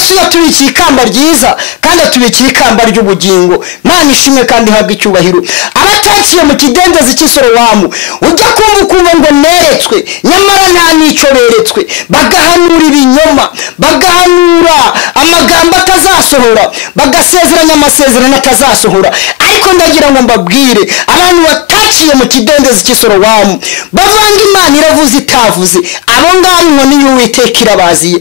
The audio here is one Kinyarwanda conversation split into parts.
Yesu yatubikiye ikamba ryiza kandi atubikiye ikamba ry'ubugingo. Mana ishimwe kandi habwe icyubahiro. Abataciye mu kidendezi cy'Isorowamu ujya kumva ngo neretswe nyamara nta nico beretswe, bagahanura ibinyoma, bagahanura amagambo atazasohora, bagasezeranya amasezerano atazasohora. Ariko ndagira ngo mbabwire abantu bataciye mu kidendezi cy'Isorowamu bavanga Imana iravuze itavuze, abo ngabo inkoni y'Uwiteka irabaziye.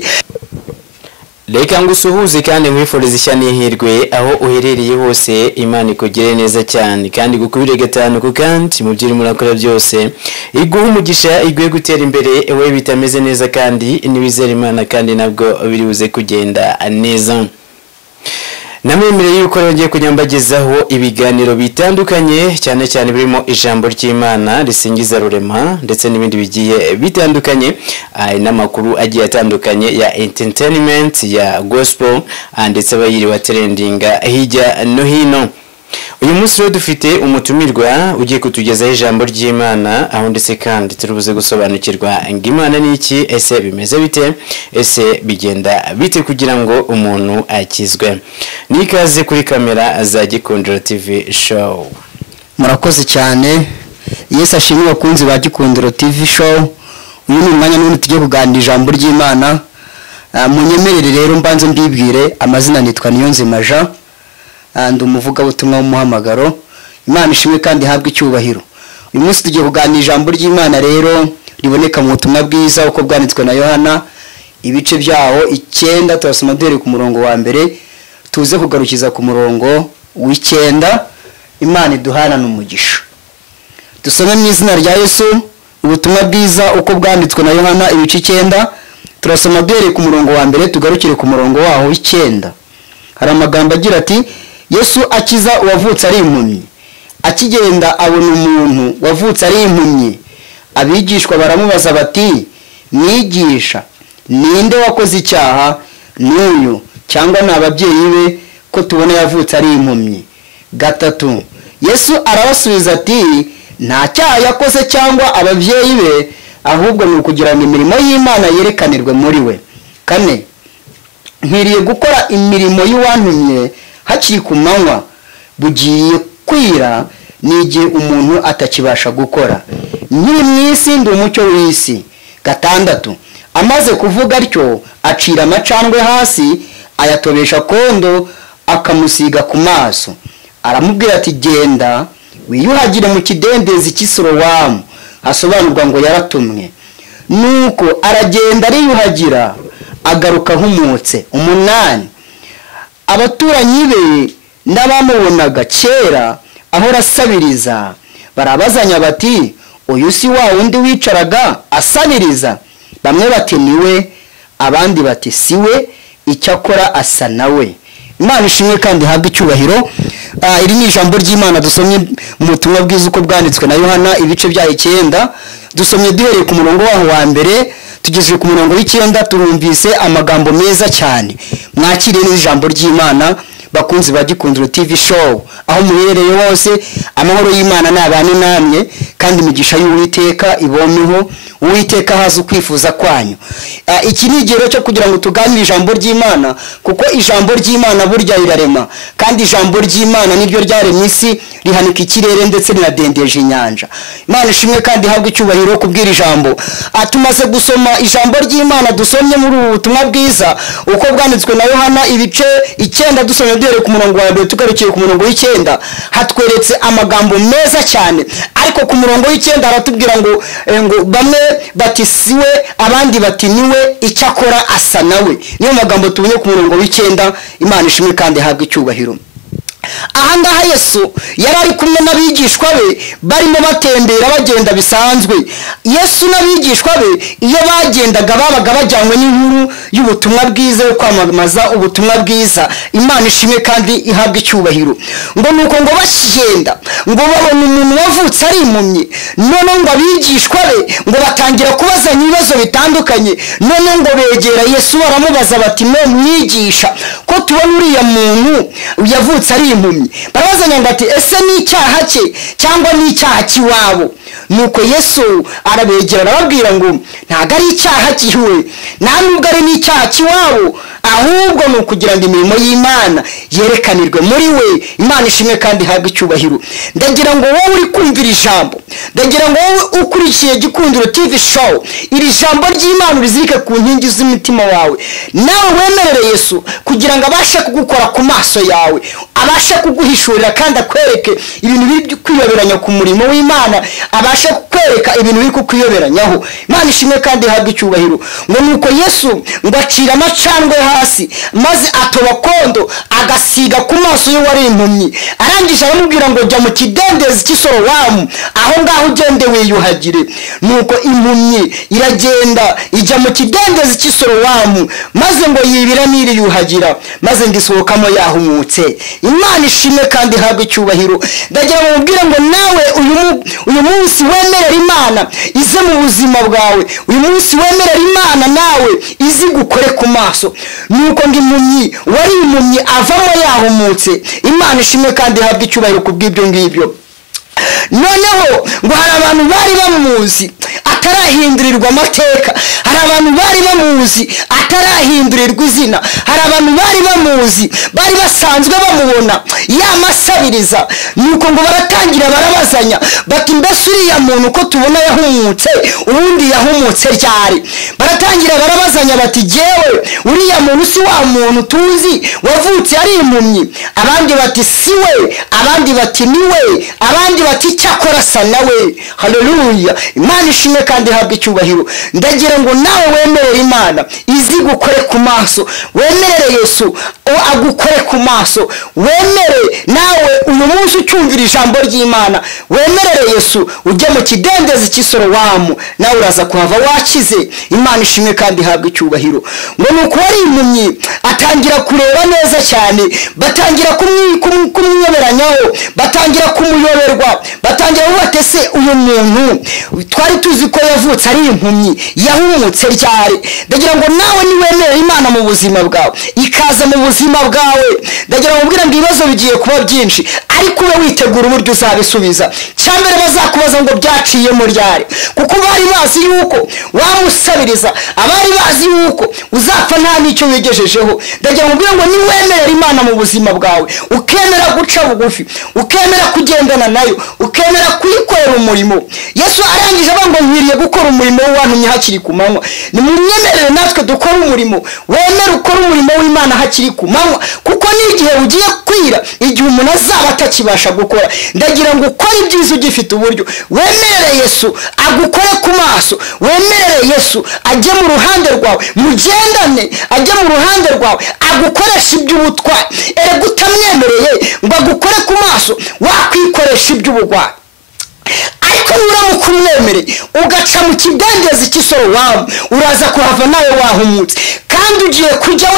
Reka ngusuhuze kandi nkwifuriza ishyano ihirwe aho uherereye hose. Imana ikugire neza cyane kandi gukubire gatanu ku kandi mu byiri murakora byose, iguha umugisha, iguhe gutera imbere ewe bitameze neza kandi niwizera Imana kandi nabwo biribuze kugenda neza. Namwemereye yuko yongeye kunyambagezaho ibiganiro bitandukanye cyane cyane birimo ijambo ry'Imana risingiza rurema ndetse n'ibindi bigiye bitandukanye, n'amakuru agiye atandukanye ya entertainment ya gospel ndetse abayiriwe trendinga hirya no hino. Uyu munsi rero dufite umutumirwa ugiye kutugezaho ijambo ry'Imana, aho ndetse kandi turubuze gusobanukirwa ngo Imana ni iki, ese bimeze bite, ese bigenda bite kugira ngo umuntu akizwe. Nikaze kuri kamera za Gikundiro TV show. Murakoze cyane. Yesu ashimwe bakunzi ba Gikundiro TV show. Uyu ni umwanya n'undi tugiye kuganira ijambo ry'Imana. Munyemerere rero mbanze mbibwire amazina nitwa Niyonzima Jean. Umuvuga butumwa w'umuhamagaro. Imana ishimwe kandi habwe icyubahiro. Uyu munsi tugiye kuganira ijambo ry'Imana rero riboneka mu butumwa bwiza uko bwanditswe na Yohana, ibice byaho 9 turasoma duhereye ku murongo wa mbere tuze kugarukiza ku murongo w'9. Imana iduhana n'umugisha. Dusome mu izina rya Yesu ubutumwa bwiza uko bwanditswe na Yohana ibice 9 turasoma duhereye ku murongo wa mbere tugarukire ku murongo waho w'9. Hari amagambo agira ati: Yesu akiza uwavutse ari impumyi. Akigenda abona umuntu wavutse ari impumyi. Abigishwa baramubaza bati: Mwigisha, ninde wakoze icyaha, n'uyu cyangwa n'ababyeyi be ko tubona yavutse ari impumyi? 3. Yesu arabasubiza ati: Nta cyaha yakoze cyangwa ababyeyi be, ahubwo ni ukugira ngo imirimo y'Imana yerekanirwe muri we. 4. Nkwiriye gukora imirimo y'uwantumye hakiri ku manywa, bugiye kwira n'igihe umuntu atakibasha gukora. Nkiri mu isi ndi umucyo w'isi. 6. Amaze kuvuga atyo acira amacandwe hasi, ayatobesha kondo, akamusiga ku maso. Aramubwira ati: Genda wiyuhagire mu kidendezi cy'Isorowamu, hasobanurwa ngo yaratumwe. Nuko aragenda ariyuhagira, agaruka humutse. 8. Abaturanyi be n'abamubonaga kera aho rasabiriza barabazanya bati: Uyu si wa wundi wicaraga asabiriza? Bamwe bati niwe, abandi bati siwe, icyakora asa nawe. Imana ishimwe kandi habwe icyubahiro. Iri ni ijambo ry'Imana dusomye mu butumwa bwiza uko bwanditswe na Yohana ibice bya 9. Dusomye duhereye ku murongo waho wa mbere tugeze ku murongo w'9. Turumvise amagambo meza cyane. Mwakire n'ijambo ry'Imana bakunzi ba Gikundiro TV show aho muherereye hose. Amahoro y'Imana n'abane namwe kandi imigisha y'Uwiteka ibomeho. Uwiteka haza ukwifuza kwanyu. Iki ni igero cyo kugira ngo tuganire ijambo ry'Imana, kuko ijambo ry'Imana burya rirarema kandi ijambo ry'Imana niryo ryaremye isi, rihanika ikirere ndetse rinadendeje inyanja. Imana ishimwe kandi habwe icyubahiro kubwira ijambo. Tumaze gusoma ijambo ry'Imana dusomye muri ubu butumwa bwiza uko bwanditswe na Yohana ibice 9 dusomye duhereye ku murongo wa mbere tugarukiye ku murongo w'9. Hatweretse amagambo meza cyane, ariko ku murongo w'9 aratubwira ngo bamwe bati siwe, abandi bati niwe, icyakora asa nawe. Niyo magambo tubonye ku murongo w'9. Imana ishimwe kandi habwe icyubahiro. Ahangaha Yesu yarari kumwe n'abigishwa be barimo batembera bagenda bisanzwe. Yesu n'abigishwa be iyo bagendaga babaga bajyanywe n'inkuru y'ubutumwa bwiza yo kwamamaza ubutumwa bwiza. Imana ishimwe kandi ihabwe icyubahiro. Ngo nuko ngo bakigenda ngo babona umuntu wavutse ari impumyi, none ngo abigishwa be ngo batangira kubazanya ibibazo bitandukanye. None ngo begera Yesu baramubaza bati: Mwigisha, ko tubona uriya muntu yavutse ari impumyi? Barabazanya ngo ati: Ese ni icyaha cye cyangwa ni icyaha kiwabo? Nuko Yesu arabegera arababwira ngo ntago ari icyaha kiwe, nta nubwo ari n'icyaha kiwabo, ahubwo ni ukugira ngo imirimo y'Imana yerekanirwe muri we. Imana ishimwe kandi ihabwe icyubahiro. Ndagira ngo wowe uri kumvira ijambo, ndagira ngo wowe ukurikiye Gikundiro TV show, iri jambo ry'Imana urizirike ku nkingi z'umutima wawe, nawe wemerere Yesu kugira ngo abashe kugukora ku maso yawe, abashe kuguhishurira kandi akwereke ibintu biri kwiyoberanya ku murimo w'Imana, abashe kukwereka ibintu biri kukwiyoberanyaho. Imana ishimwe kandi ihabwe icyubahiro. Ngo nuko Yesu ngo acira amacandwe hasi, maze atoba kondo agasiga ku maso y'uwari impumyi. Arangije aramubwira ngo jya mu kidendezi cy'Isorowamu, aho ngaho ugende wiyuhagire. Nuko impumyi iragenda ijya mu kidendezi cy'Isorowamu, maze ngo yibira n'iriyuhagira, maze ngo isohokamo yahumutse. Imana ishimwe kandi ihabwe icyubahiro. Ndagira ngo mubwire ngo nawe uyu munsi wemerera Imana ize mu buzima bwawe, uyu munsi wemerera Imana nawe izi gukore ku maso. Nuko ngo impumyi wari impumyi avamo yahumutse. Imana ishimwe kandi ihabwe icyubahiro kubw'ibyo ngibyo. Noneho ngo hari abantu bari bamuzi atarahindurirwa amateka, hari abantu bari bamuzi atarahindurirwa izina, hari abantu bari bamuzi bari basanzwe bamubona yamasabiriza. Nuko ngo baratangira barabazanya bati mbese uriya muntu ko tubona yahumutse, ubundi yahumutse ryari? Baratangira barabazanya bati jewe uriya muntu si wa muntu tuzi wavutse ari impumyi. Abandi bati si we, abandi bati ni we, abandi bati cyakora sa nawe. Haleluya. Imana ishimwe kandi ihabwe icyubahiro. Ndagira ngo nawe wemerere Imana izi gukore ku maso, wemerere Yesu agukore ku maso, wemere nawe uyu munsi ucyumvira ijambo ry'Imana, wemerere Yesu ujye mu kidendezi cy'Isorowamu, nawe uraza kuhava wakize. Imana ishimwe kandi ihabwe icyubahiro. Ngo nuko wari impumyi atangira kureba neza cyane, batangira kumwiyoberanyaho, batangira kumuyoberwa, batangira batese uyu muntu twari tuzi ko yavutse ari impumyi yahumutse ryari? Ndagira ngo nawe niwemerera Imana mu buzima bwawe, ikaza mu buzima bwawe, ndagira ngo ubwira ngo ibibazo bigiye kuba byinshi, ariko ube witegura uburyo uzabisubiza. Cyambere bazakubaza ngo byaciye mu ryari, kuko bari bazi yuko wamusabiriza, abari bazi yuko uzapfa nta nicyo wigejejeho. Ndagira ngo ubwira ngo niwemerera Imana mu buzima bwawe, ukemera guca bugufi, ukemera kugendana nayo, ukemera kuyikorera umurimo. Yesu arangije aba ngo nkwiriye gukora umurimo w'abantumye hakiri ku manywa. Nimumwemerere natwe dukora umurimo, wemere ukora umurimo w'Imana hakiri ku manywa, kuko n'igihe ugiye kwira, igihe umuntu azaba atakibasha gukora. Ndagira ngo ukore ibyiza ugifite uburyo, wemerere Yesu agukore ku maso, wemerere Yesu ajye mu ruhande rwawe, mugendane, ajye mu ruhande rwawe, agukoresha iby'ubutwari. Erega utamwemereye ngo agukore ku maso, wakwikoresha iby'ubugwari. Ariko uramuka umwemereye ugaca mu kidendezi cy'Isorowamu, uraza kuhava nawe wahumutse, kandi ugiye kujya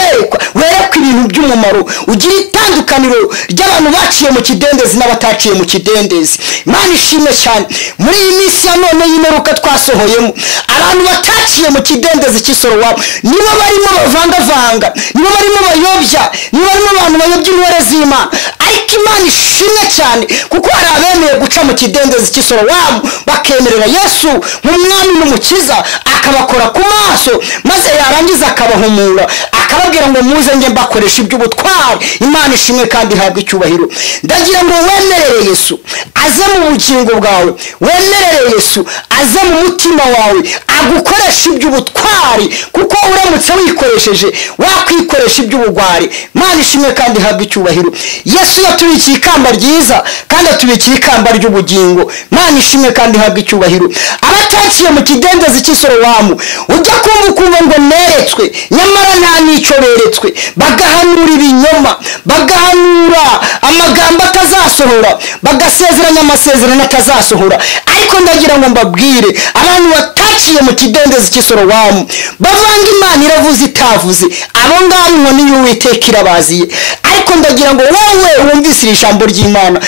werekwa ibintu by'umumaro. Ugira itandukaniro ry'abantu baciye mu kidendezi n'abataciye mu kidendezi. Imana ishimwe cyane. Muri iyi minsi ya none y'imperuka twasohoyemo, abantu bataciye mu kidendezi cy'Isorowamu nibo barimo bavangavanga, nibo barimo bayobya, nibo barimo abantu bayobya intore z'Imana. Ariko Imana ishimwe cyane, kuko hari abemeye guca mu kidendezi cy'Isorowamu bakemerera Yesu nk'umwami n'umukiza, akabakora ku maso, maze yarangiza akabahumura, akababwira ngo muze nge mbakoresha iby'ubutwari. Imana ishimwe kandi ihabwe icyubahiro. Ndagira ngo wemerere Yesu aze mu bugingo bwawe, wemerere Yesu aze mu mutima wawe, agukoresha iby'ubutwari, kuko uramutse wikoresheje wakwikoresha iby'ubugwari. Imana ishimwe kandi ihabwe icyubahiro. Yesu yatubikiye ikamba ryiza kandi atubikiye ikamba ry'ubugingo. Imana ishimwe kandi ihabwe icyubahiro. Abataciye mu kidendezi cy'Isorowamu ujya kumva ngo neretswe, nyamara nta nicyo beretswe, bagahanura ibinyoma, bagahanura amagambo atazasohora, bagasezeranya amasezerano atazasohora. Ariko ndagira ngo mbabwire abantu bataciye mu kidendezi cy'Isorowamu bavanga Imana iravuze itavuze, abo ngabo inkoni y'Uwiteka irabaziye. Ariko ndagira ngo wowe wumvise ijambo ry'Imana,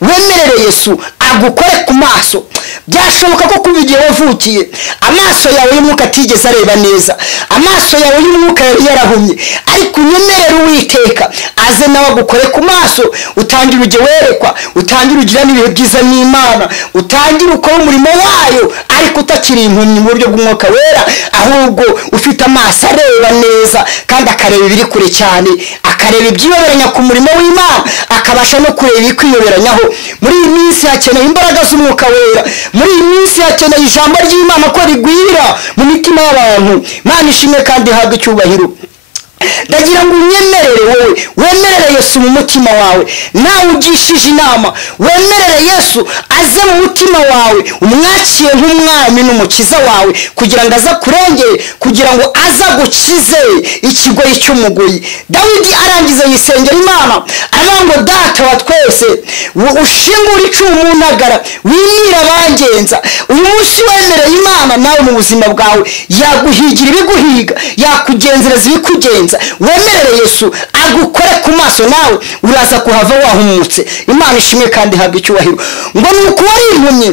wemerere Yesu agukore ku maso. Byashoboka ko kuva igihe wavukiye amaso yawe y'umwuka atigeze areba neza, amaso yawe y'umwuka yari yarahumye, ariko unyemerere Uwiteka aze nawe agukore ku maso, utangire ujye werekwa, utangire ugira n'ibihe byiza n'Imana, utangire ukora umurimo wayo ariko utakiri impumyi mu buryo bw'umwuka wera, ahubwo ufite amaso areba neza kandi akareba ibiri kure cyane, akareba ibyiyoberanya ku murimo w'Imana, akabasha no kureba ibikwiyoberanyaho. Muri iyi minsi hakeneye imbaraga z'umwuka wera, muri iyi minsi hakeneye ijambo ry'Imana ko rigwira mu mitima y'abantu. Imana ishimwe kandi ihabwe icyubahiro. Ndagira ngo unyemerere wowe, wemerere Yesu mu mutima wawe, nawe ugishije inama, wemerere Yesu aze mu mutima wawe, umwakire nk'umwami n'umukiza wawe, kugira ngo aza kurengere, kugira ngo aza gukize ikigoyi cy'umugoyi. Dawidi arangiza yisengera Imana aravuga ngo data wa twese, ushingura icumu mu ntagara, wimira abangenza. Uyu munsi wemereye Imana nawe mu buzima bwawe yaguhigira ibiguhiga, yakugenzereza ibikugenza. Wemerere Yesu agukore ku maso, nawe uraza kuhava wahumutse. Imana ishimwe kandi ihabwe icyubahiro. Ngo nuko wari impumyi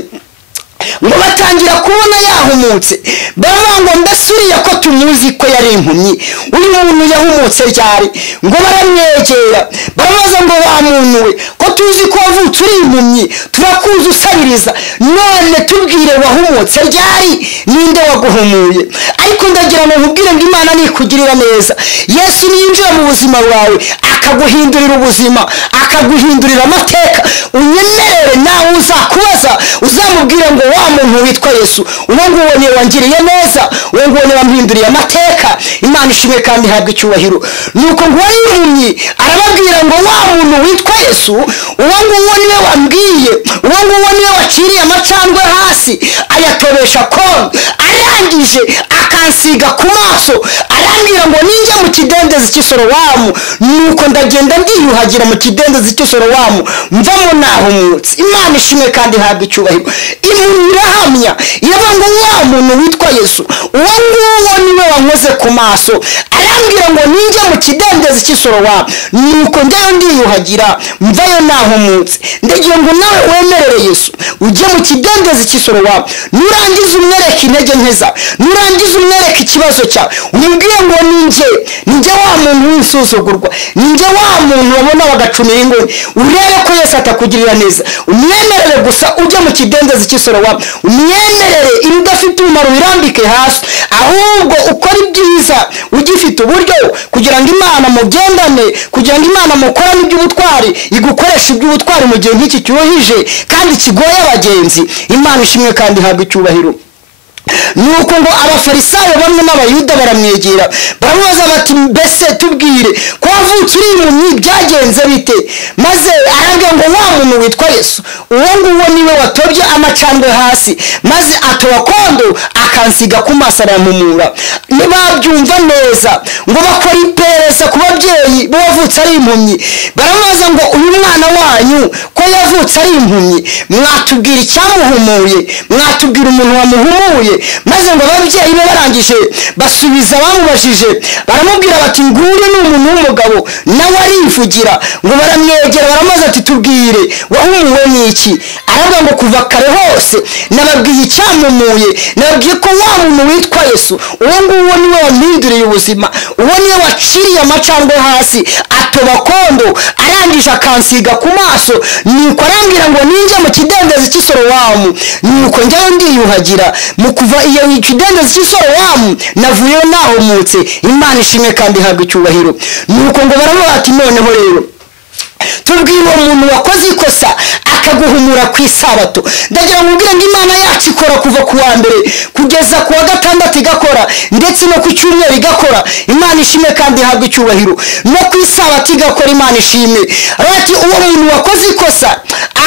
ngo batangira kubona yahumutse, baravuga ngo mbese uriya ko tumuzi ko yari impumyi, uyu muntu yahumutse ryari? Ngo baramwegera barabaza ngo wa muntu we, ko tuzi ko wavutse uri impumyi, turakuzi usabiriza, none tubwire wahumutse ryari, ninde waguhumuye? Ariko ndagira ngo nkubwire ngo Imana nikugirira neza. Yesu niyinjira mu buzima bwawe akaguhindurira ubuzima, akaguhindurira amateka. Unyemerere nawe uzakubaza, uzamubwire ngo wa muntu witwa Yesu, uwo nguwo niwe wangiriye neza, uwo nguwo niwe wampinduriye amateka. Imana ishimwe kandi ihabwe icyubahiro. Nuko ngo wari impumyi arababwira ngo wa muntu witwa Yesu, uwo nguwo niwe wambwiye, uwo nguwo niwe waciriye amacandwe hasi ayatobesha kondo, arangije akansiga ku maso, arambwira ngo ninjye mu kidendezi cy'Isorowamu. Nuko ndagenda ndiyuhagira mu kidendezi cy'Isorowamu, mvamo nahumutse. Imana ishimwe kandi ihabwe icyubahiro. Impumyi irahamya iravuga ngo wa muntu witwa Yesu, uwo nguwo niwe wankoze ku maso, arambwira ngo ninjye mu kidendezi cy'Isorowamu. Nuko njyayo ndiyuhagira mvayo nahumutse. Ndagira ngo nawe wemerere Yesu ujye mu kidendezi cy'Isorowamu, nurangiza umwereke intege nke zawe, nurangiza umwereke ikibazo cyawe, umubwire ngo ninjye wa muntu w'insuzugurwa, ninjye wa muntu babona bagacumira ingoni. Urebe ko Yesu atakugirira neza, umwemerere gusa ujye mu kidendezi cy'Isorowamu, umwemerere ibidafite umumaro birambike hasi, ahubwo ukora ibyiza ugifite uburyo, kugira ngo Imana mugendane, kugira ngo Imana mukorane iby'ubutwari, igukoresha iby'ubutwari mu gihe nk'iki cyuhije kandi kigoye abagenzi. Imana ishimwe kandi ihabwe icyubahiro. Nuko ngo abafarisayo bamwe n'abayuda baramwegera baramubaza bati mbese tubwire ko wavutse uri impumyi byagenze bite? Maze arabwira ngo wa muntu witwa Yesu, uwo nguwo niwe watobye amacandwe hasi, maze atoba kondo akansiga ku maso arampumura. Nibabyumva neza ngo bakora iperereza ku babyeyi bavutse ari impumyi, baramubaza ngo uyu mwana wanyu ko yavutse ari impumyi, mwatubwira icyamuhumuye, mwatubwira umuntu wamuhumuye? Maze ngo ababyeyi be barangije basubiza bamubajije, baramubwira bati nguyu ni umuntu w'umugabo, nawe arivugira. Ngo baramwegera baramaze ati tubwire wahumuwe n'iki? Aravuga ngo kuva kare hose nababwiye icyamumuye, nababwiye ko wa muntu witwa Yesu, uwo nguwo niwe wampinduriye ubuzima, uwo niwe waciriye amacandwe hasi atoba kondo, arangije akansiga ku maso. Nuko arambwira ngo ninjye mu kidendezi cy'Isorowamu. Nuko njyayo ndiyuhagira, mu kuva iyo kidendezi cy'Isorowamu navuyeyo nahumutse. Imana ishimwe kandi ihabwe icyubahiro. Nuko ngo baravuga ati noneho rero tubwire uwo muntu wakoze ikosa akaguhumura ku isabato. Ndagira ngo ubwire ngo Imana yacu ikora kuva ku wa mbere kugeza ku wa gatandatu igakora, ndetse no ku cyumweru igakora. Imana ishimwe kandi ihabwe icyubahiro. No ku isabato igakora. Imana ishimwe. Ati uwo muntu wakoze ikosa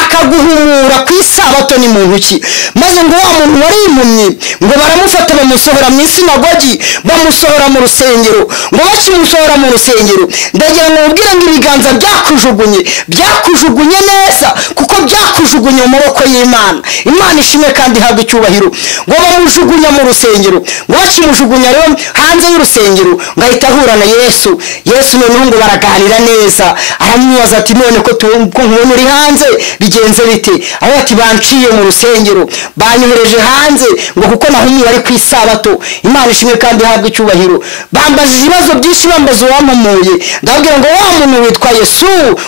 akaguhumura ku isabato ni muntu ki? Maze ngo wa muntu wari impumyi ngo baramufata bamusohora mu isinagogi, bamusohora mu rusengero. Ngo bakimusohora mu rusengero, ndagira ngo ubwire ngo ibiganza byakujugunye neza, kuko byakujugunye mu maboko y'Imana. Imana ishimwe kandi ihabwe icyubahiro. Ngo bamujugunya mu rusengero, ngo bakimujugunya rero hanze y'urusengero ngo ahita ahura na Yesu. Yesu noneho ngo baraganira neza, aramubaza ati none ko nkubona uri hanze bigenze bite aho ati banciye mu rusengero banyohereje hanze ngo kuko nahumuye ari ku isabato Imana ishimwe kandi habwe icyubahiro bambaza ibibazo byinshi bambaza uwampumuye ndabwira ngo wa muntu witwa Yesu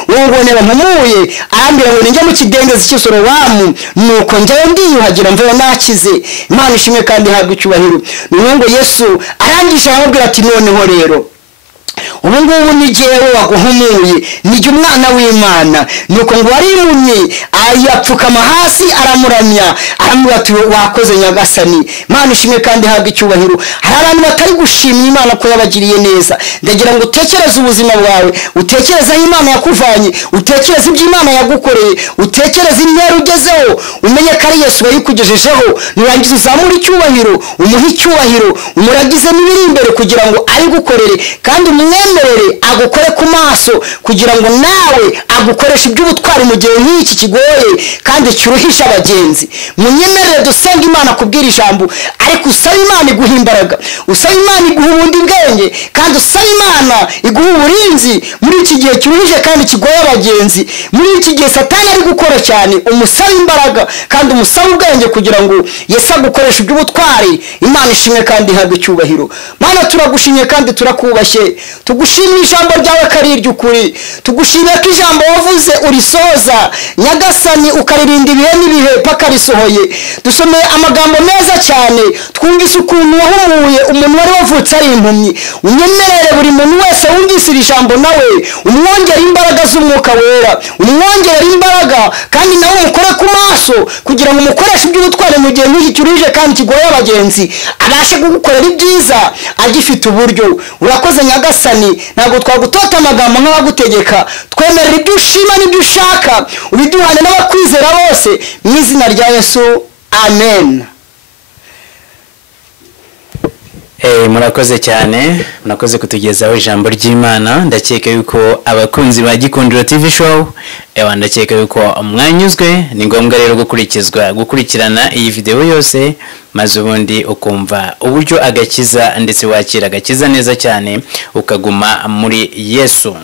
wongone bampumuye arambira ngo ninjye mu kidendezi cy'Isorowamu nuko njyayo ndiyuhagira mvayo nakize Imana ishimwe kandi habwe icyubahiro niyo ngo Yesu arangisha aramubwira ati noneho rero ubu ngubu ni jyewe waguhumuye nijye umwana w'Imana nuko ngo wari impumyi ayapfukama hasi aramuramya aramubwira ati wakoze nyagasani Imana ishimwe kandi habwe icyubahiro hari abantu batari gushimira Imana ko yabagiriye neza ndagira ngo utekereze ubuzima bwawe utekereze aho Imana yakuvanye utekereze ibyo Imana yagukoreye utekereze intera ugezeho umenye ko ari Yesu wayikugejejeho nurangiza uzamura icyubahiro umuhe icyubahiro umuragize n'ibiri imbere kugira ngo ari gukorere kandi umwemerere agukore ku maso kugira ngo nawe agukoreshe iby'ubutwari mu gihe nk'iki kigoye kandi kiruhisha abagenzi munyemerere dusenga Imana kubwira ijambo ariko usaba Imana iguha imbaraga usaba Imana iguha ubundi bwenge kandi usaba Imana iguha uburinzi muri iki gihe kiruhije kandi kigoye abagenzi muri iki gihe Satani ari gukora cyane umusaba imbaraga kandi umusaba ubwenge kugira ngo Yesu agukoreshe iby'ubutwari Imana ishimwe kandi ihabwe icyubahiro Mana turagushimye kandi turakubashye tugushimira ijambo ryawe kari iry'ukuri tugushimira ko ijambo wavuze urisoza nyagasani ukaririnda ibihe n'ibihe paka risohoye dusomeye amagambo meza cyane twumvise ukuntu wahumuye umuntu wari wavutse ari impumyi unyemerere buri muntu wese wumvise iri jambo nawe umwongere imbaraga z'umwuka wera umwongere imbaraga kandi nawe umukore ku maso kugira ngo umukoreshe iby'ubutware mu gihe nk'iki kiruje kandi kigoye abagenzi abashe kugukorera ibyiza agifite uburyo urakoze nyagasani ntabwo twagutota amagambo nk'abagutegeka twemerera ibyo ushima n'ibyo ushaka ubiduhane n'abakwizera bose mu izina rya Yesu amen. Murakoze cyane murakoze kutugezaho ijambo ry'Imana ndakeka yuko abakunzi ba Gikundiro TV show ndakeka yuko mwanyuzwe ni ngombwa rero gukurikirana iyi video yose maze ubundi ukumva uburyo agakiza ndetse wakira agakiza neza cyane ukaguma muri Yesu.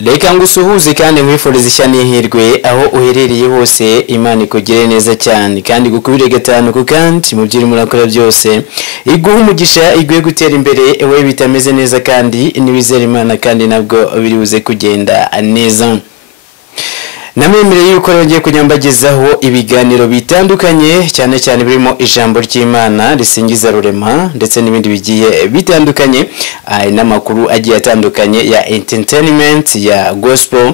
Reka ngusuhuze kandi mwifurize ishyano ihirwe aho uherereye hose Imana ikugire neza cyane kandi gukubire gatanu ku kandi mu byiri murakora byose iguha umugisha iguye gutera imbere ewe bitameze neza kandi niwizera Imana kandi nabwo biri buze kugenda neza. Namwemereye yuko ngiye kunyambagezaho ibiganiro bitandukanye cyane cyane birimo ijambo ry'Imana risingiza rurema ndetse n'ibindi bigiye bitandukanye n'amakuru agiye atandukanye ya entertainment ya gospel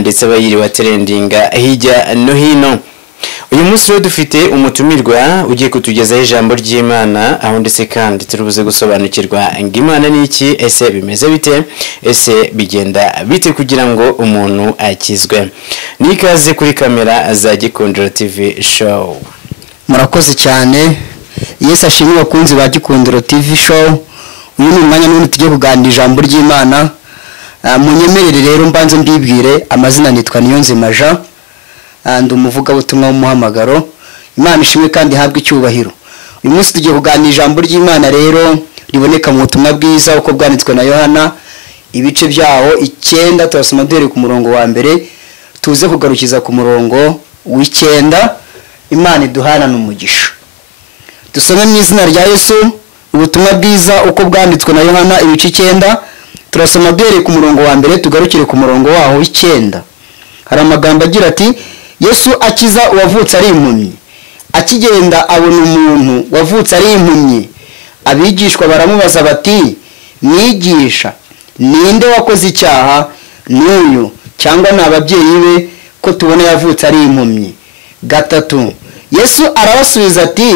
ndetse abayiri trendinga hirya no hino. Uyu munsi rero dufite umutumirwa ugiye kutugezaho ijambo ry'Imana aho ndetse kandi turubuze gusobanukirwa ngo Imana ni iki ese bimeze bite ese bigenda bite kugira ngo umuntu akizwe. Nikaze kuri kamera za Gikundiro TV show. Murakoze cyane Yesu ashimwe abakunzi ba Gikundiro TV show uyu ni umwanya n'undi tugiye kuganira ijambo ry'Imana munyemerere rero mbanze mbibwire amazina nitwa Niyonzima Jean and umuvuga butumwa w'umuhamagaro Imana ishimwe kandi habwe icyubahiro. Uyu munsi tugiye kuganira ijambo ry'Imana rero riboneka mu butumwa bwiza uko bwanditswe na Yohana ibice byaho 9 turasoma duhere ku murongo wa mbere tuze kugarukiza ku murongo w'9. Imana iduhana n'umugisha. Dusome mu izina rya Yesu ubutumwa bwiza uko bwanditswe na Yohana ibice 9 turasoma duhere ku murongo wa mbere tugarukire ku murongo waho w'9. Hari amagambo agira ati Yesu akiza uwavutse ari impumyi. Akigenda abona umuntu wavutse ari impumyi. Abigishwa baramubaza bati mwigisha ninde wakoze icyaha n'uyu cyangwa n'ababyeyi be ko tubona yavutse ari impumyi? 3 Yesu arabasubiza ati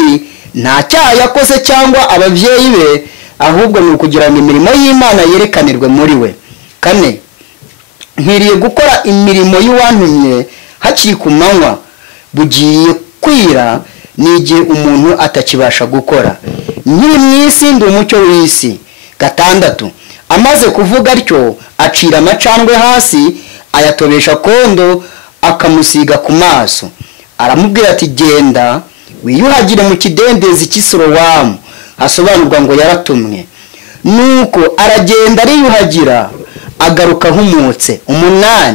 nta cyaha yakoze cyangwa ababyeyi be ahubwo ni ukugira ngo imirimo y'Imana yerekanirwe muri we. 4 Nkwiriye gukora imirimo y'uwantumye hakiri ku manywa bugiye kwira n'igihe umuntu atakibasha gukora. Nkiri mu isi ndi umucyo w'isi. 6 Amaze kuvuga atyo acira amacandwe hasi ayatobesha kondo akamusiga ku maso. Aramubwira ati genda wiyuhagire mu kidendezi cy'Isorowamu. Asobanurwa ngo yaratumwe. nuko aragenda ariyuhagira agaruka ahumutse. 8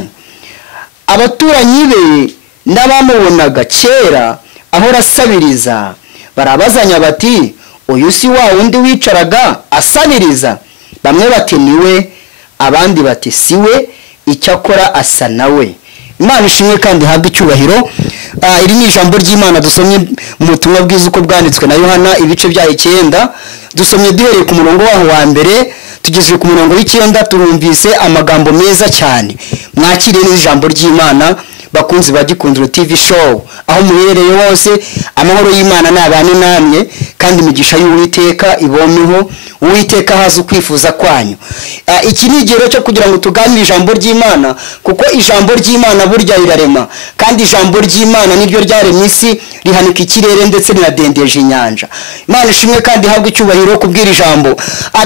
abaturanyi be n'abamubonaga kera ahora asabiriza barabazanya bati uyu si wa wundi wicaraga asabiriza? Bamwe bati niwe, abandi bati siwe, icyakora asa nawe. Imana ishimwe kandi habwe icyubahiro. Iri ni ijambo ry'Imana dusomye mu butumwa bwiza uko bwanditswe na Yohana ibice bya 9. Dusomye duhereye ku murongo waho wa mbere tugeze ku murongo w'9. Turumvise amagambo meza cyane. Mwakiriye n'ijambo ry'Imana bakunzi ba Gikundiro TV show, aho muherereye hose. Amahoro y'Imana nabane namwe kandi imigisha y'Uwiteka ibomeho. Uwiteka haza ukwifuza kwanyu. Iki ni igero cyo kugira ngo tuganire ijambo ry'Imana, kuko ijambo ry'Imana burya rirarema, kandi ijambo ry'Imana niryo ryaremye isi, rihanika ikirere ndetse rinadendeje inyanja. Imana ishimwe kandi habwe icyubahiro kubwira ijambo.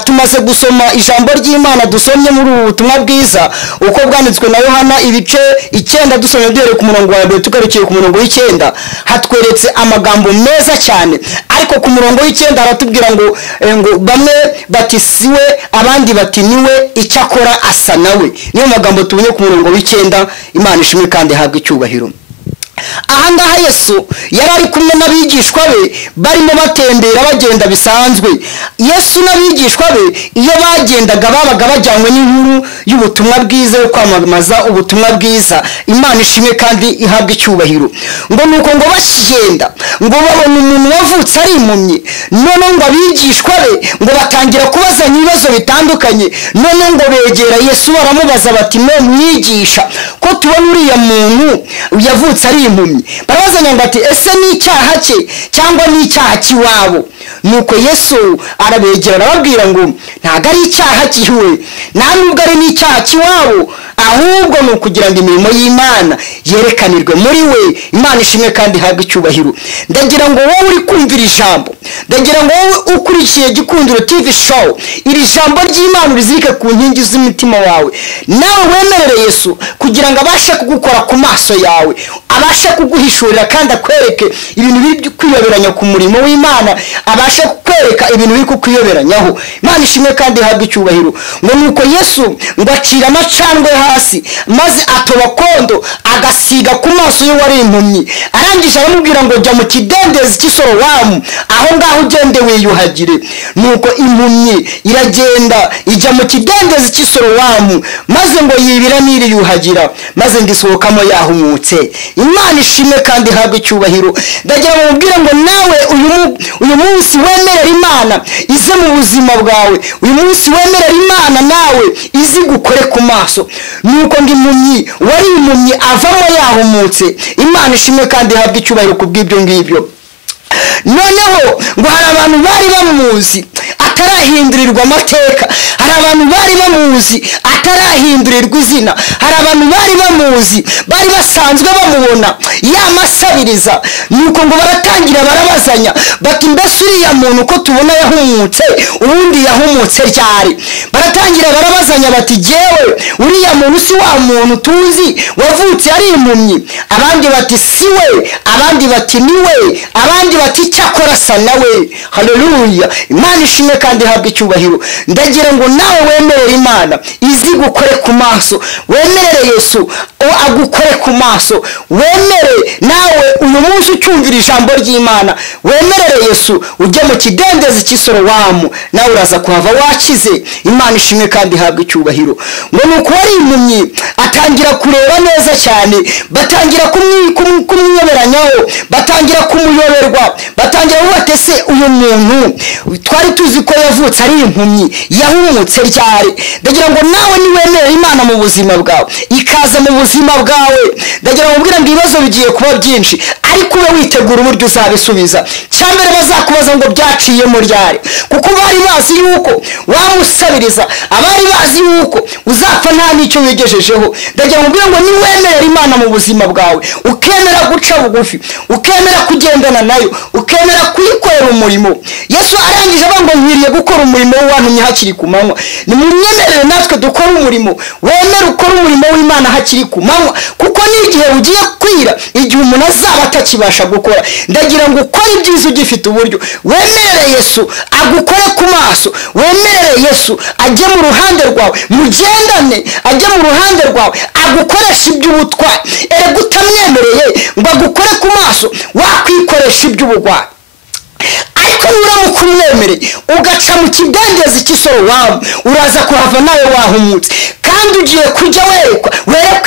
Tumaze gusoma ijambo ry'Imana dusomye muri ubu butumwa bwiza uko bwanditswe na Yohana ibice 9. Dusomye duhere ku murongo wa 2 tugarukiye ku murongo w'9. Hatweretse amagambo meza cyane, ariko ku murongo w'9 aratubwira ngo bamwe bati siwe, abandi bati niwe, icyakora asa nawe. Niyo magambo tubonye ku murongo w'9. Imana ishimwe kandi habwe icyubahiro. Ahangaha Yesu yari ari kumwe n'abigishwa be barimo batembera bagenda bisanzwe. Yesu n'abigishwa be iyo bagendaga babaga bajyanywe n'inkuru y'ubutumwa bwiza yo kwamamaza ubutumwa bwiza. Imana ishimwe kandi ihabwe icyubahiro. Ngo nuko ngo bashigenda ngo babona umuntu wavutse ari impumyi, none ngo abigishwa be ngo batangira kubazanya ibibazo bitandukanye. None ngo begera Yesu baramubaza bati no mwigisha, ko tubona uriya muntu yavutse ari impumyi? Barabazanya ngo ati ese ni icyaha cye cyangwa ni icyaha kiwabo? Nuko Yesu arabegera arababwira ngo ntago ari icyaha kiwe, nta nubwo ari n'icyaha kiwabo, ahubwo ni ukugira ngo imirimo y'Imana yerekanirwe muri we. Imana ishimwe kandi habwe icyubahiro. Ndagira ngo wowe uri kumvira ijambo, ndagira ngo wowe ukurikiye Gikundiro TV show, iri jambo ry'Imana urizirike ku nkingi z'imitima wawe, nawe wemerere Yesu kugira ngo abashe kugukora ku maso yawe, abashe kuguhishurira kandi akwereke ibintu biri kwiyoberanya ku murimo w'Imana, abashe kukwereka ibintu biri kukuyoberanyaho. Imana ishimwe kandi habwe icyubahiro. Ngo nuko Yesu ngo acira amacandwe hasi, maze atoba kondo agasiga ku maso ye wari impumyi. Arangije aramubwira ngo jya mu kidendezi cy'Isorowamu, aho ngaho ugende wiyuhagire. Nuko impumyi iragenda ijya mu kidendezi cy'Isorowamu, maze ngo yibira n'iriyuhagira, maze ngisohokamo yahumutse. Imana ishimwe kandi habwe icyubahiro. Ndagira ngo mubwire ngo nawe uyu munsi wemerera Imana ize mu buzima bwawe, uyu munsi wemerera Imana nawe izi gukore ku maso. Nuko ngo impumyi wari impumyi avamo yahumutse. Imana ishimwe kandi habwe icyubahiro kubw'ibyo ngibyo. Noneho ngo hari abantu bari bamuzi atarahindurirwa amateka, hari abantu bari bamuzi atarahindurirwa izina, hari abantu bari bamuzi bari basanzwe bamubona yamasabiriza. Nuko ngo baratangira barabazanya bati mbese uriya muntu ko tubona yahumutse, ubundi yahumutse ryari? Baratangira barabazanya bati jewe uriya muntu si wa muntu tuzi wavutse ari impumyi? Abandi bati siwe, abandi bati niwe, abandi bati cyakora asa nawe. Haleluya. Imana ishimwe kandi habwe icyubahiro. Ndagira ngo nawe wemerere Imana izi gukore ku maso, wemerere Yesu agukore ku maso, wemere nawe uyu munsi ucyumvira ijambo ry'Imana, wemerere Yesu ujye mu kidendezi cy'Isorowamu, nawe uraza kuhava wakize. Imana ishimwe kandi habwe icyubahiro. Ngo nuko wari impumyi atangira kureba neza cyane, batangira kumwiyoberanyaho, batangira kumuyoberwa, batangira batese uyu muntu twari tuzi ko yavutse ari impumyi yahumutse ryari? Ndagira ngo nawe niwemerera Imana mu buzima bwawe ikaza mu buzima bwawe, ndagira ngo ubwira ngo ibibazo bigiye kuba byinshi, ariko ube witegura uburyo uzabisubiza. Cyambere bazakubaza ngo byaciyemo ryari, kuko bari bazi yuko wamusabiriza, abari bazi yuko uzapfa nta nicyo wigejejeho. Ndagira ngo ubwira ngo niwemerera Imana mu buzima bwawe, ukemera guca bugufi, ukemera kugendana nayo, ukemera kuyikorera umurimo. Yesu arangije avuga ngo nkwiriye ukwiriye gukora umurimo w'uwantumye hakiri ku manywa. Nimunyemerere natwe dukora umurimo, wemere ukora umurimo w'Imana hakiri ku manywa, kuko n'igihe ugiye kwira, igihe umuntu azaba atakibasha gukora. Ndagira ngo ukore ibyiza ugifite uburyo. Wemerere Yesu agukore ku maso, wemerere Yesu ajye mu ruhande rwawe, mugendane ajye mu ruhande rwawe, agukoresha iby'ubutwari. Erega utamwemereye ngo agukore ku maso, wakwikoresha iby'ubugwari. Ariko nuramuka umwemereye ugaca mu kidendezi cy'Isorowamu, uraza kuhava nawe wahumutse, kandi ugiye kujya werekwa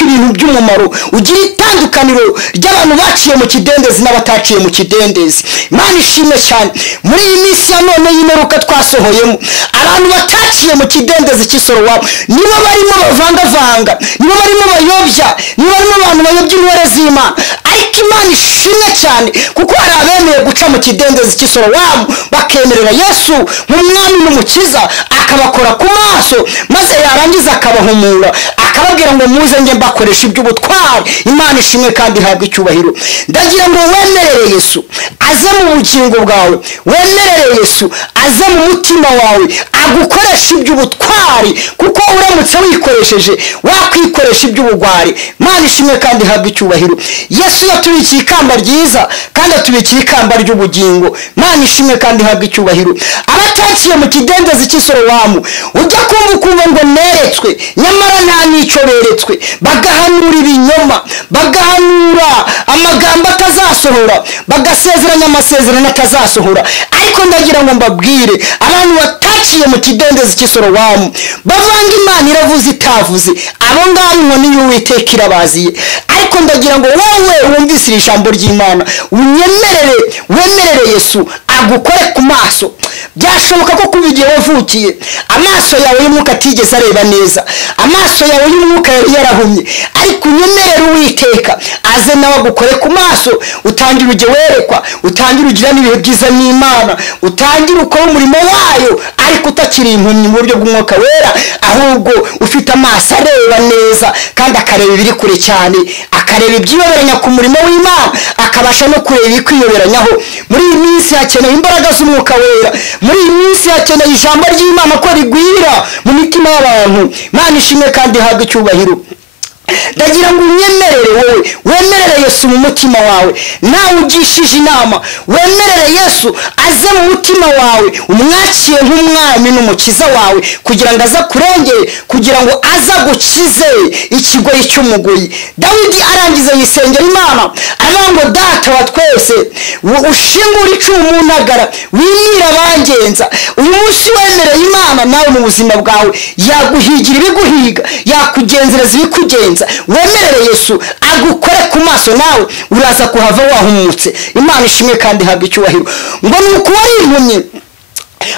ibintu by'umumaro. Ugira itandukaniro ry'abantu baciye mu kidendezi n'abataciye mu kidendezi. Imana ishimwe cyane. Muri iyi minsi ya none y'imperuka twasohoyemo, abantu bataciye mu kidendezi cy'Isorowamu nibo barimo bavangavanga, nibo barimo bayobya, nibo barimo abantu bayobya intore z'Imana. Ariko Imana ishimwe cyane, kuko hari abemeye guca mu kidendezi cy'Isorowamu bakemerera Yesu nk'umwami n'umukiza, akabakora ku maso, maze yarangiza akabahumura, akababwira ngo muze nge mbakoresha iby'ubutwari. Imana ishimwe kandi ihabwe icyubahiro. Ndagira ngo wemerere Yesu aze mu bugingo bwawe, wemerere Yesu aze mu mutima wawe, agukoresha iby'ubutwari, kuko uramutse wikoresheje wakwikoresha iby'ubugwari. Imana ishimwe kandi ihabwe icyubahiro. Yesu yatubikiye ikamba ryiza kandi atubikiye ikamba ry'ubugingo. Imana ishimwe kandi ihabwe icyubahiro. Abataciye mu kidendezi cy'Isorowamu ujya kumva ngo neretswe, nyamara nta n'icyo beretswe, bagahanura ibinyoma, bagahanura amagambo atazasohora, bagasezeranya amasezerano atazasohora. Ariko ndagira ngo mbabwire, abantu bataciye mu kidendezi cy'Isorowamu bavanga Imana iravuze itavuze, abo ngabo inkoni y'Uwiteka irabaziye. Ariko ndagira ngo wowe wumvise iri jambo ry'Imana, wemerere Yesu agukore ku maso. Byashoboka ko kuva igihe wavukiye amaso yawe y'umwuka atigeze areba neza, amaso yawe y'umwuka yari yarahumye, ariko unyemerere Uwiteka aze nawe agukore ku maso, utangire ujye werekwa, utangire ugira n'ibihe byiza n'Imana, utangire ukora umurimo wayo, ariko utakiri impumyi mu buryo bw'umwuka wera, ahubwo ufite amaso areba neza kandi akareba ibiri kure cyane, akareba ibyiyoberanya ku murimo w'Imana, akabasha no kureba ibikwiyoberanyaho. Muri iyi minsi hakeneye imbaraga z'umwuka wera, muri iyi minsi hakeneye ijambo ry'Imana ko rigwira mu mitima y'abantu. Imana ishimwe kandi ihabwe icyubahiro. Ndagira ngo unyemerere wowe, wemerere Yesu mu mutima wawe, nawe ugishije inama, wemerere Yesu aze mu mutima wawe, umwakire nk'umwami n'umukiza wawe, kugira ngo aza kurengere, kugira ngo aza gukize ikigoyi cy'umugoyi. Dawidi arangiza yisengera Imana, aravuga ngo data wa twese, ushingura icumu mu ntagara, wimira abangenza. Uyu munsi wemereye Imana nawe mu buzima bwawe yaguhigira ibiguhiga, yakugenzereza ibikugenza. Wemerere Yesu agukore ku maso, nawe uraza kuhava wahumutse. Imana ishimwe kandi ihabwe icyubahiro. Ngo nuko wari impumyi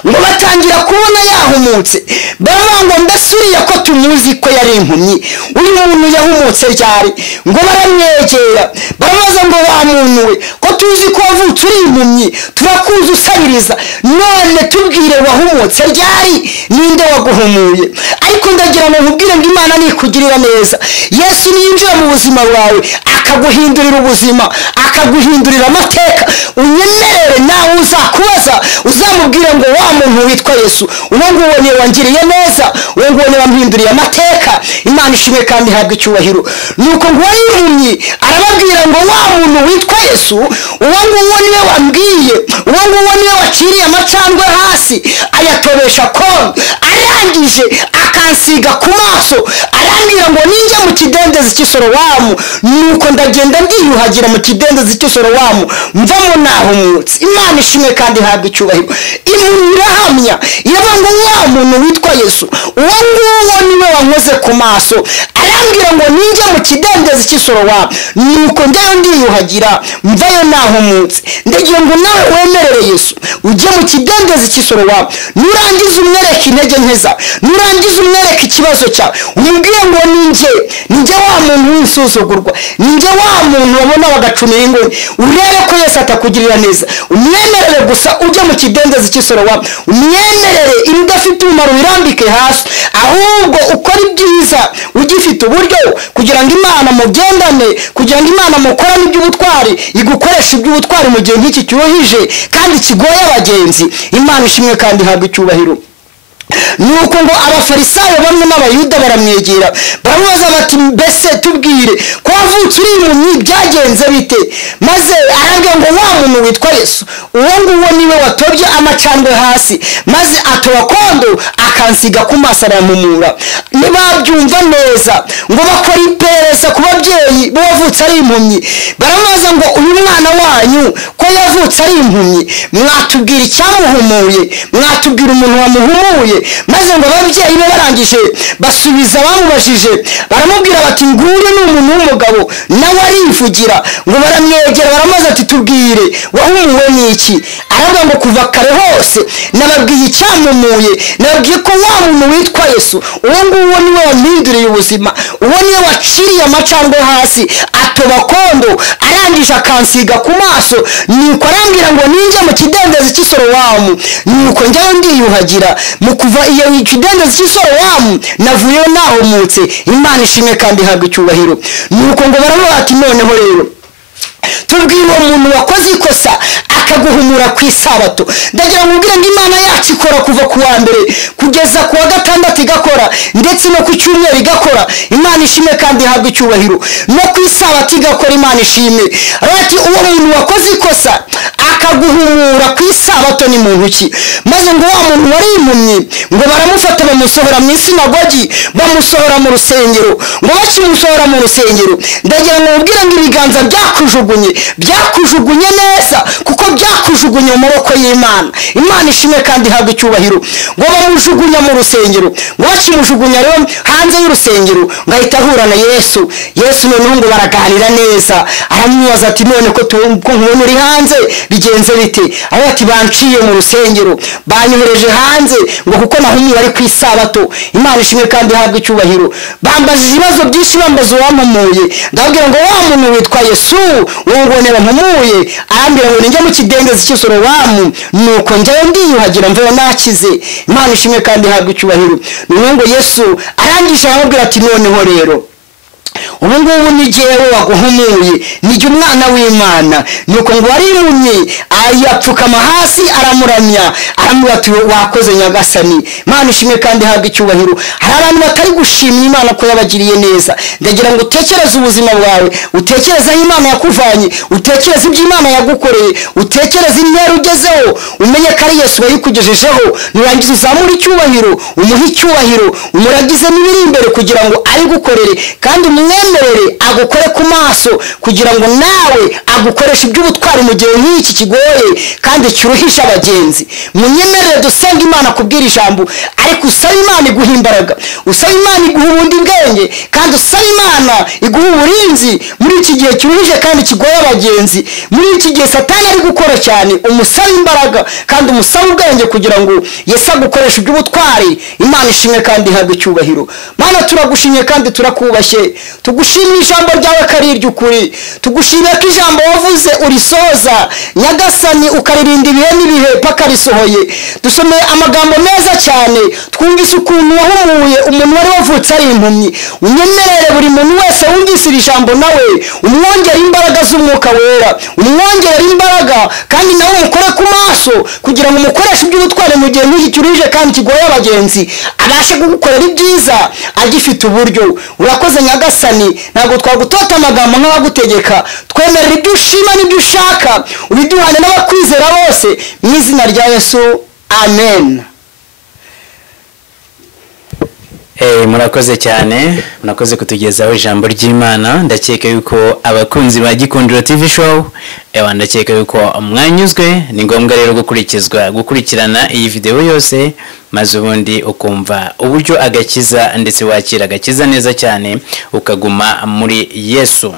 ngo batangira kubona yahumutse, baravuga ngo mbese uriya ko tumuzi ko yari impumyi, uyu muntu yahumutse ryari? Ngo baramwegera barabaza ngo wa muntu we, ko tuzi ko wavutse uri impumyi, turakuzi usabiriza, none tubwire wahumutse ryari, ninde waguhumuye? Ariko ndagira ngo nkubwire ngo Imana nikugirira neza. Yesu niyinjira mu buzima bwawe akaguhindurira ubuzima, akaguhindurira amateka. Unyemerere nawe uzakubaza, uzamubwire ngo wa muntu witwa Yesu, uwo nguwo niwe wangiriye neza, uwo nguwo niwe wampinduriye amateka. Imana ishimwe kandi ihabwe icyubahiro. Nuko ngo impumyi arababwira ngo wa muntu witwa Yesu, uwo nguwo niwe wambwiye, uwo nguwo niwe waciriye amacandwe hasi ayatobesha kondo, arangije akansiga ku maso, arambwira ngo ninjya mu kidendezi cy'Isorowamu. Nuko ndagenda ndiyuhagira mu kidendezi cy'Isorowamu, mvamo nahumutse. Imana ishimwe kandi ihabwe icyubahiro. Impumyi irahamya, iravuga ngo wa muntu witwa Yesu, uwo nguwo niwe wankoze ku maso, arambwira ngo ninjya mu kidendezi cy'Isorowamu. Nuko njyayo ndiyuhagira, mvayo nahumutse. Ndagira ngo nawe wemerere Yesu ujye mu kidendezi cy'Isorowamu, nurangiza umwereke intege nke zawe, nurangiza umwereke ikibazo cyawe, umubwire ngo ninjye wa muntu w'insuzugurwa, ninjye wa muntu wabona bagacunira ingoni, urebe ko Yesu atakugirira neza. Umwemerere gusa ujye mu kidendezi cy'Isorowamu, umwemerere ibidafite umumaro birambike hasi, ahubwo ukora ibyiza ugifite uburyo, kugira ngo Imana mugendane, kugira ngo Imana mukorane iby'ubutwari, igukoresha iby'ubutwari mu gihe nk'iki cyuhije kandi kigoye abagenzi. Imana ishimwe kandi ihabwe icyubahiro. Nuko ngo abafarisayo bamwe n'abayuda baramwegera, baramubaza bati mbese tubwire ko wavutse uri impumyi byagenze bite? Maze arabwira ngo wa muntu witwa Yesu, uwo nguwo niwe watobye amacandwe hasi, maze atoba kondo akansiga ku maso arampumura. Nibabyumva neza ngo bakora iperereza ku babyeyi b'uwavutse ari impumyi, baramubaza ngo uyu mwana wanyu ko yavutse ari impumyi, mwatubwira icyamuhumuye, mwatubwira umuntu wamuhumuye? Maze ngo ababyeyi be barangije basubiza bamubajije, baramubwira bati nguyu ni umuntu w'umugabo, nawe arivugira. Ngo baramwegera baramubaza ati tubwire wahumuwe n'iki? Aravuga ngo kuva kare hose nababwiye icyamumuye, nababwiye ko wa muntu witwa Yesu, uwo nguwo niwe wampinduriye ubuzima, uwo niwe waciriye amacandwe hasi atoba kondo arangije akansiga ku maso, nuko arambwira ngo ninjye mu kidendezi cy'Isorowamu, nuko njyaho ndiyuhagira. Mu kuva iyo kidendezi cy'Isorowamu navuyeho nahumutse. Imana ishimwe kandi ihabwe icyubahiro. Nuko ngo baravuga ati noneho rero tubwire uwo muntu wakoze ikosa akaguhumura ku isabato. Ndagira ngo ubwire ngo Imana yacu ikora kuva ku wa mbere kugeza ku wa gatandatu igakora, ndetse no ku cyumweru igakora. Imana ishimwe kandi ihabwe icyubahiro. No ku isabato igakora. Imana ishimwe. Ati uwo muntu wakoze ikosa akaguhumura ku isabato ni muntu ki? Maze ngo wa muntu wari impumyi ngo baramufata bamusohora mu isinagogi, bamusohora mu rusengero. Ngo bakimusohora mu rusengero, ndagira ngo ubwire ngo ibiganza byakujugunye neza, kuko byakujugunye mu maboko y'Imana. Imana ishimwe kandi ihabwe icyubahiro. Ngo bamujugunya mu rusengero, ngo bakimujugunya rero hanze y'urusengero, ngo ahita ahura na Yesu. Yesu noneho ngo baraganira neza, aramubaza ati none ko nkubona uri hanze bigenze bite? Aho ati banciye mu rusengero, banyohereje hanze ngo kuko nahumye bari ku isabato. Imana ishimwe kandi ihabwe icyubahiro. Bambajije ibibazo byinshi, bambaza uwampumuye, ndabwira ngo wa muntu witwa Yesu uwo ngone bampumuye, arambwira ngo ninjye mu kidendezi cy'Isorowamu, nuko njyayo ndiyuhagira mvuye nakize. Imana ishimwe kandi ihabwe icyubahiro. Ngo Yesu arangije aramubwira ati noneho rero ubu ngubu ni jyewe waguhumuye, nijye umwana w'Imana. Nuko ngo wari impumyi ayapfukama hasi aramuramya, aramubwira ati wakoze Nyagasani. Imana ishimwe kandi ihabwe icyubahiro. Hari abantu batari gushimira Imana ko yabagiriye neza. Ndagira ngo utekereze ubuzima bwawe, utekereze aho Imana yakuvanye, utekereze ibyo Imana yagukoreye, utekereze intera ugezeho, umenye ko ari Yesu wayikugejejeho. Nurangiza uzamure icyubahiro, umuhe icyubahiro, umuragize n'ibiri imbere kugira ngo ari gukorere, kandi umwemerere agukore ku maso kugira ngo nawe agukoreshe iby'ubutwari mu gihe nk'iki kigoye kandi kiruhisha abagenzi. Munyemerere dusenga Imana kubwira ijambo, ariko usaba Imana iguha imbaraga, usaba Imana iguha ubundi bwenge, kandi usaba Imana iguha uburinzi muri iki gihe kiruhije kandi kigoye abagenzi. Muri iki gihe Satani ari gukora cyane, umusaba imbaraga kandi umusaba ubwenge kugira ngo Yesu agukoreshe iby'ubutwari. Imana ishimwe kandi ihabwe icyubahiro. Mana turagushimye kandi turakubashye, tugushimira ijambo ryawe kari iry'ukuri, tugushimira ko ijambo wavuze urisoza Nyagasani, ukaririnda ibihe n'ibihe paka risohoye. Dusomeye amagambo meza cyane, twumvise ukuntu wahumuye umuntu wari wavutse ari impumyi. Unyemerere buri muntu wese wumvise iri jambo nawe umwongere imbaraga z'Umwuka Wera, umwongere imbaraga kandi nawe umukore ku maso kugira ngo umukoreshe iby'ubutware mu gihe nk'iki kiruhije kandi kigoye abagenzi, abashe kugukorera ibyiza agifite uburyo. Urakoze Nyagasani, ntabwo twagutota amagambo nk'abagutegeka. Twemerera ibyo ushima n'ibyo ushaka, ubiduhane n'abakwizera bose mu izina rya Yesu, amen. Murakoze cyane, murakoze kutugezaho ijambo ry'Imana. Ndakeka yuko abakunzi ba Gikundiro TV show ndakeka yuko mwanyuzwe. Ni ngombwa rero gukurikirana iyi video yose, maze ubundi ukumva uburyo agakiza ndetse wakira agakiza neza cyane, ukaguma muri Yesu.